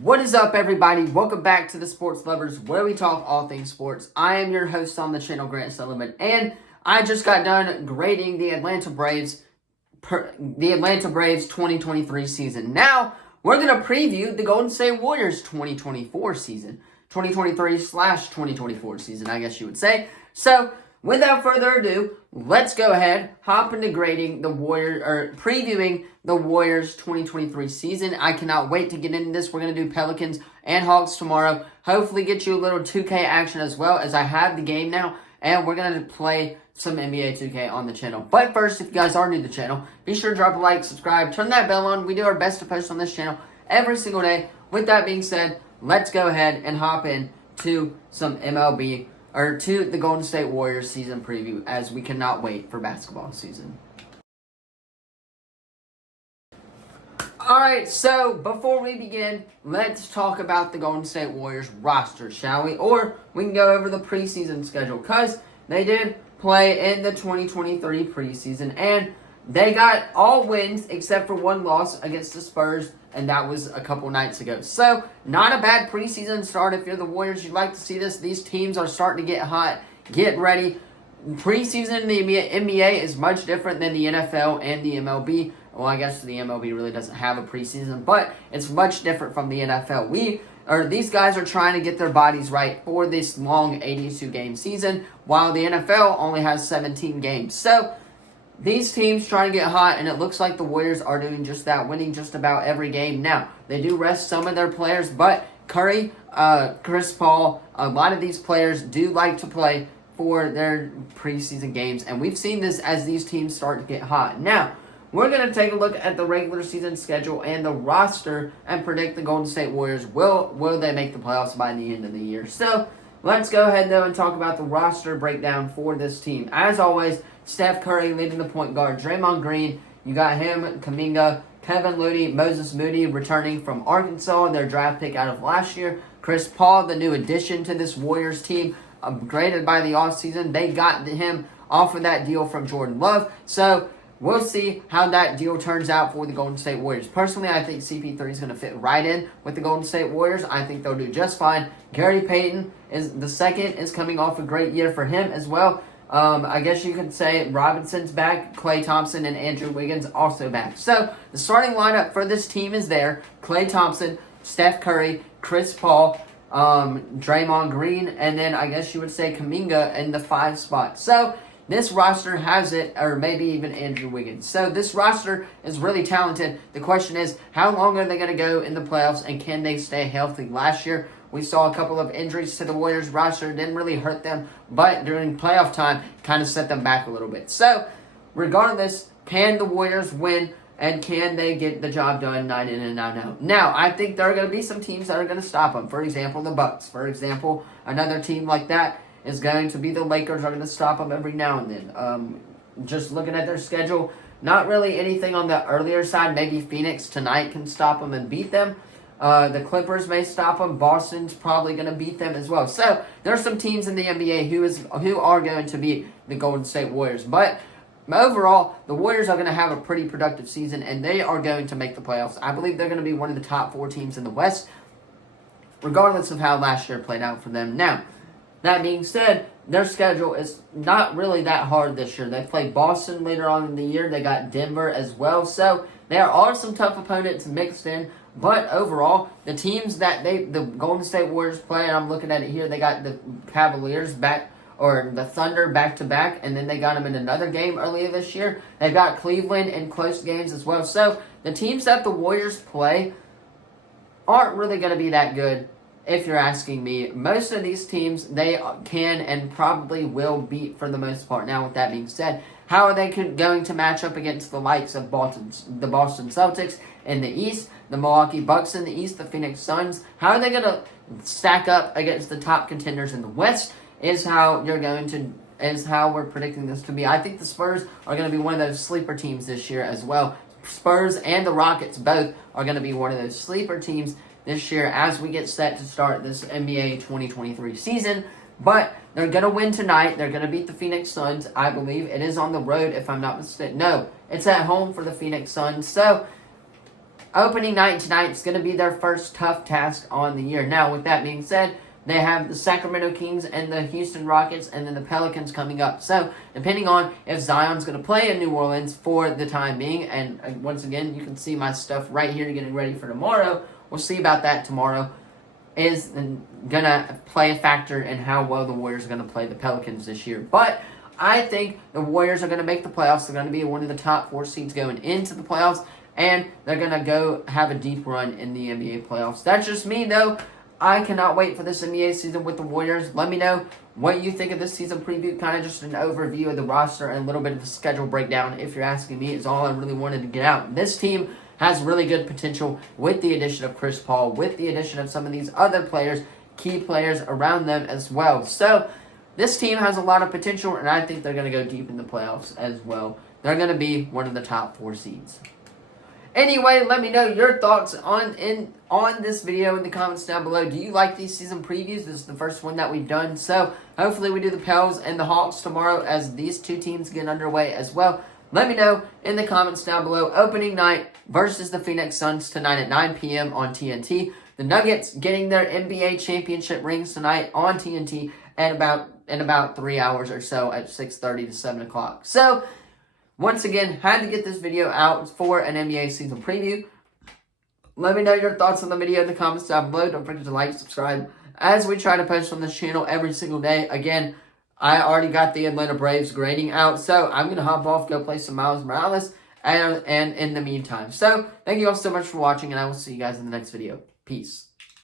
What is up, everybody? Welcome back to the Sports Lovers, where we talk all things sports. I am your host on the channel, Grant Sullivan, and I just got done grading the Atlanta Braves 2023 season. Now, we're going to preview the Golden State Warriors 2024 season. 2023/2024 season, I guess you would say. So, without further ado, let's go ahead, hop into grading the Warriors, or previewing the Warriors 2023 season. I cannot wait to get into this. We're going to do Pelicans and Hawks tomorrow. Hopefully get you a little 2K action as well, as I have the game now, and we're going to play some NBA 2K on the channel. But first, if you guys are new to the channel, be sure to drop a like, subscribe, turn that bell on. We do our best to post on this channel every single day. With that being said, let's go ahead and hop in to some MLB, or to the Golden State Warriors season preview, as we cannot wait for basketball season. Alright, so before we begin, let's talk about the Golden State Warriors roster, shall we? Or we can go over the preseason schedule, because they did play in the 2023 preseason, and they got all wins except for one loss against the Spurs, and that was a couple nights ago. So, not a bad preseason start if you're the Warriors. You'd like to see this. These teams are starting to get hot, get ready. Preseason in the NBA is much different than the NFL and the MLB. Well, I guess the MLB really doesn't have a preseason, but it's much different from the NFL. These guys are trying to get their bodies right for this long 82-game season, while the NFL only has 17 games. So, these teams trying to get hot, and it looks like the Warriors are doing just that, winning just about every game. Now, they do rest some of their players, but Curry, Chris Paul, a lot of these players do like to play for their preseason games, and we've seen this as these teams start to get hot. Now, we're going to take a look at the regular season schedule and the roster and predict the Golden State Warriors. Will they make the playoffs by the end of the year? So, let's go ahead, though, and talk about the roster breakdown for this team. As always, Steph Curry leading the point guard. Draymond Green, you got him, Kuminga, Kevin Looney, Moses Moody returning from Arkansas, their draft pick out of last year. Chris Paul, the new addition to this Warriors team, upgraded by the offseason. They got him off of that deal from Jordan Love. So, we'll see how that deal turns out for the Golden State Warriors. Personally, I think CP3 is going to fit right in with the Golden State Warriors. I think they'll do just fine. Gary Payton is coming off a great year for him as well. I guess you could say Robinson's back, Klay Thompson, and Andrew Wiggins also back. So, the starting lineup for this team is there. Klay Thompson, Steph Curry, Chris Paul, Draymond Green, and then I guess you would say Kuminga in the 5 spot. So, this roster has it, or maybe even Andrew Wiggins. So, this roster is really talented. The question is, how long are they going to go in the playoffs, and can they stay healthy? Last year, we saw a couple of injuries to the Warriors roster. It didn't really hurt them, but during playoff time, kind of set them back a little bit. So, regardless, can the Warriors win, and can they get the job done night in and night out? Now, I think there are going to be some teams that are going to stop them. For example, the Bucks. For example, another team like that is going to be the Lakers, are going to stop them every now and then. Just looking at their schedule, not really anything on the earlier side. Maybe Phoenix tonight can stop them and beat them. The Clippers may stop them. Boston's probably going to beat them as well. So, there are some teams in the NBA who are going to beat the Golden State Warriors. But overall, the Warriors are going to have a pretty productive season, and they are going to make the playoffs. I believe they're going to be one of the top 4 teams in the West, regardless of how last year played out for them. Now, that being said, their schedule is not really that hard this year. They play Boston later on in the year. They got Denver as well. So, there are some tough opponents mixed in. But overall, the teams that the Golden State Warriors play, and I'm looking at it here, they got the Cavaliers back, or the Thunder back-to-back, and then they got them in another game earlier this year. They got Cleveland in close games as well. So, the teams that the Warriors play aren't really going to be that good, if you're asking me. Most of these teams, they can and probably will beat for the most part. Now, with that being said, how are they going to match up against the likes of the Boston Celtics in the East, the Milwaukee Bucks in the East, the Phoenix Suns? How are they going to stack up against the top contenders in the West is how we're predicting this to be. I think the Spurs are going to be one of those sleeper teams this year as well. Spurs and the Rockets both are going to be one of those sleeper teams this year as we get set to start this NBA 2023 season. But they're going to win tonight. They're going to beat the Phoenix Suns, I believe. It is on the road, if I'm not mistaken. No, it's at home for the Phoenix Suns. So, opening night tonight is going to be their first tough task on the year. Now, with that being said, they have the Sacramento Kings and the Houston Rockets and then the Pelicans coming up. So, depending on if Zion's going to play in New Orleans for the time being, and once again, you can see my stuff right here getting ready for tomorrow. We'll see about that tomorrow. Is going to play a factor in how well the Warriors are going to play the Pelicans this year. But I think the Warriors are going to make the playoffs. They're going to be one of the top 4 seeds going into the playoffs, and they're going to go have a deep run in the NBA playoffs. That's just me, though. I cannot wait for this NBA season with the Warriors. Let me know what you think of this season preview, kind of just an overview of the roster and a little bit of a schedule breakdown, if you're asking me, is all I really wanted to get out. This team has really good potential with the addition of Chris Paul, with the addition of some of these other players, key players around them as well. So, this team has a lot of potential, and I think they're going to go deep in the playoffs as well. They're going to be one of the top 4 seeds. Anyway, let me know your thoughts on this video in the comments down below. Do you like these season previews? This is the first one that we've done. So, hopefully we do the Pels and the Hawks tomorrow as these 2 teams get underway as well. Let me know in the comments down below. Opening night versus the Phoenix Suns tonight at 9 p.m. on TNT. The Nuggets getting their NBA championship rings tonight on TNT in about 3 hours or so at 6:30 to 7 o'clock. So, once again, had to get this video out for an NBA season preview. Let me know your thoughts on the video in the comments down below. Don't forget to like, subscribe, as we try to post on this channel every single day. Again, I already got the Atlanta Braves grading out, so I'm going to hop off, go play some Miles Morales, and in the meantime. So, thank you all so much for watching, and I will see you guys in the next video. Peace.